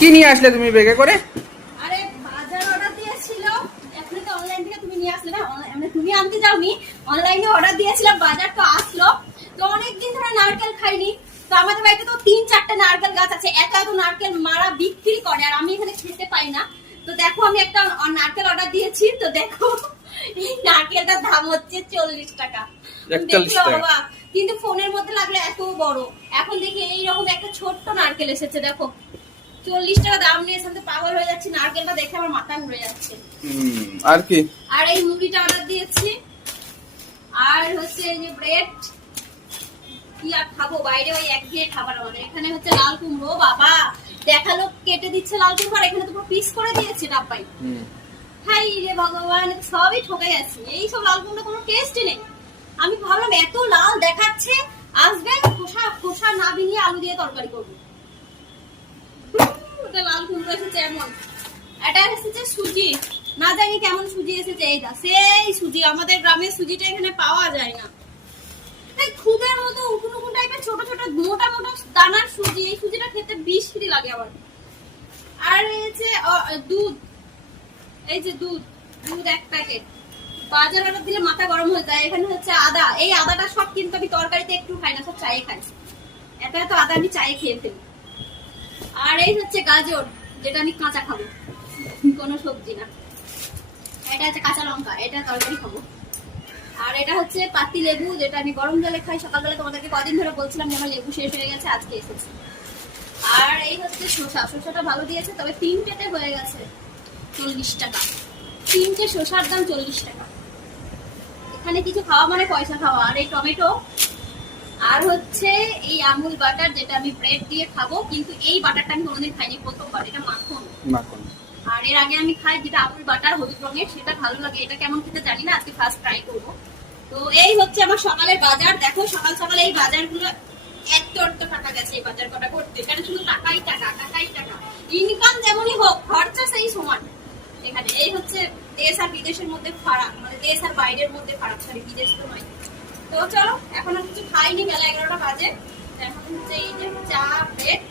কি নিয়ে আসলে তুমি ব্যাগে করে? আরে বাজার অর্ডার দিয়েছিল, এখন তো অনলাইন থেকে তুমি নিয়ে আসলে না, মানে তুমি আনতে যাওনি, অনলাইনে অর্ডার দিয়েছিলাম, বাজার তো আসলো। তো অনেকদিন ধরে নারকেল খাইনি, তো আমাদের বাড়িতে তো 3-4টা নারকেল গাছ আছে, এত এত নারকেল মারা বিক্রি করে আর আমি এখানে খেতে পাই না। তো দেখো আমি একটা নারকেল অর্ডার দিয়েছি, তো দেখো এই নারকেলটার দাম হচ্ছে 40 টাকা। কিন্তু ফোনের মধ্যে লাগলে এত বড়, এখন দেখি এইরকম একটা ছোট্ট নারকেল এসেছে, দেখো 40 টাকা দাম নিয়েছে। আমি তো পাগল হয়ে যাচ্ছি, নারকেলটা দেখে আমার মাথা ঘুরে যাচ্ছে। আর কি? আর এই মুড়িটা অর্ডার দিয়েছি, আর হচ্ছে এই যে ব্রেড, কি আর খাবো বাইরে, ওই একঘেয়ে খাবার আমাদের। এখানে হচ্ছে লাল কুমড়ো, বাবা দেখালো কেটে দিচ্ছে লাল কুমড়ো, এখানে তো পুরো পিস করে দিয়েছে ডাব্বাই। হাই রে ভগবান, সবই ঠকে গেছি, এই সব লাল কুমড়ো কোনো টেস্টই নেই। আমি ভাবলাম এত লাল দেখাচ্ছে, আসবে খোসা খোসা না ভেঙে আলু দিয়ে তরকারি করবো। লাল কুমড়ো এসেছে এমন, এটা এসেছে সুজি, না জানি কেমন সুজি এসেছে। এইটা সেই সুজি, আমাদের গ্রামের সুজিটা এখানে পাওয়া যায় না, খুদের মতো উকুন উকুন টাইপের ছোট ছোট মোটা মোটা দানার সুজি। এই সুজিটা খেতে বিষ লাগে আমার। আর হচ্ছে দুধ, এই যে দুধ 1 প্যাকেট। বাজার অর্ডার দিলে মাথা গরম হয়ে যায়। এখানে হচ্ছে আদা, এই আদাটা সব কিন্তু আমি তরকারিতে একটু খাই না, সব চায়ে খাই। এটা তো আদা আমি চায়ে খেয়ে ফেলি। আর এই হচ্ছে গাজর, যেটা আমি কাঁচা খাবো, কোনো সবজি না। এটা হচ্ছে কাঁচা লঙ্কা, এটা তরকারি খাবো। আর এটা হচ্ছে পাতি লেবু, যেটা আমি গরম জলে খাই। সকালবেলা তোমাদেরকে কদিন ধরে বলছিলাম যে আমার লেবু শেষ হয়ে গেছে, আজকে এসেছে। আর এই হচ্ছে শসা, শসাটা ভালো দিয়েছে, তবে 3টেতে হয়ে গেছে 40 টাকা। 3টে শসার দাম 40 টাকা। এখানে কিছু খাওয়া মানে পয়সা খাওয়া। আর এই টমেটো, আর হচ্ছে এই আমুল বাটার, যেটা আমি ব্রেড দিয়ে খাবো, কিন্তু এই বাটারটা আমি কোনোদিন খাইনি, প্রথমবার। এটা মাখন। আর এর আগে আমি খাই যেটা আমুল বাটার হলুদ রঙের, সেটা ভালো লাগে। এটা কেমন খেতে জানি না, আজকে ফার্স্ট ট্রাই করবো। তো এই হচ্ছে আমার সকালের বাজার। দেখো সকাল সকাল এই বাজারগুলো এত টাকা গেছে এই বাজার কটা করতে, এখানে শুধু টাকাই টাকা, টাকাই টাকা। ইনকাম যেমনই হোক, খরচা সেই সমান এখানে। এই হচ্ছে দেশ আর বিদেশের মধ্যে ফারাক, মানে দেশ আর বাইরের মধ্যে ফারাক, সরি বিদেশ তো নয়। তো চলো, এখন আর কিছু খাইনি, বেলা 11টা বাজে। এখন হচ্ছে এই যে চা, ব্রেড,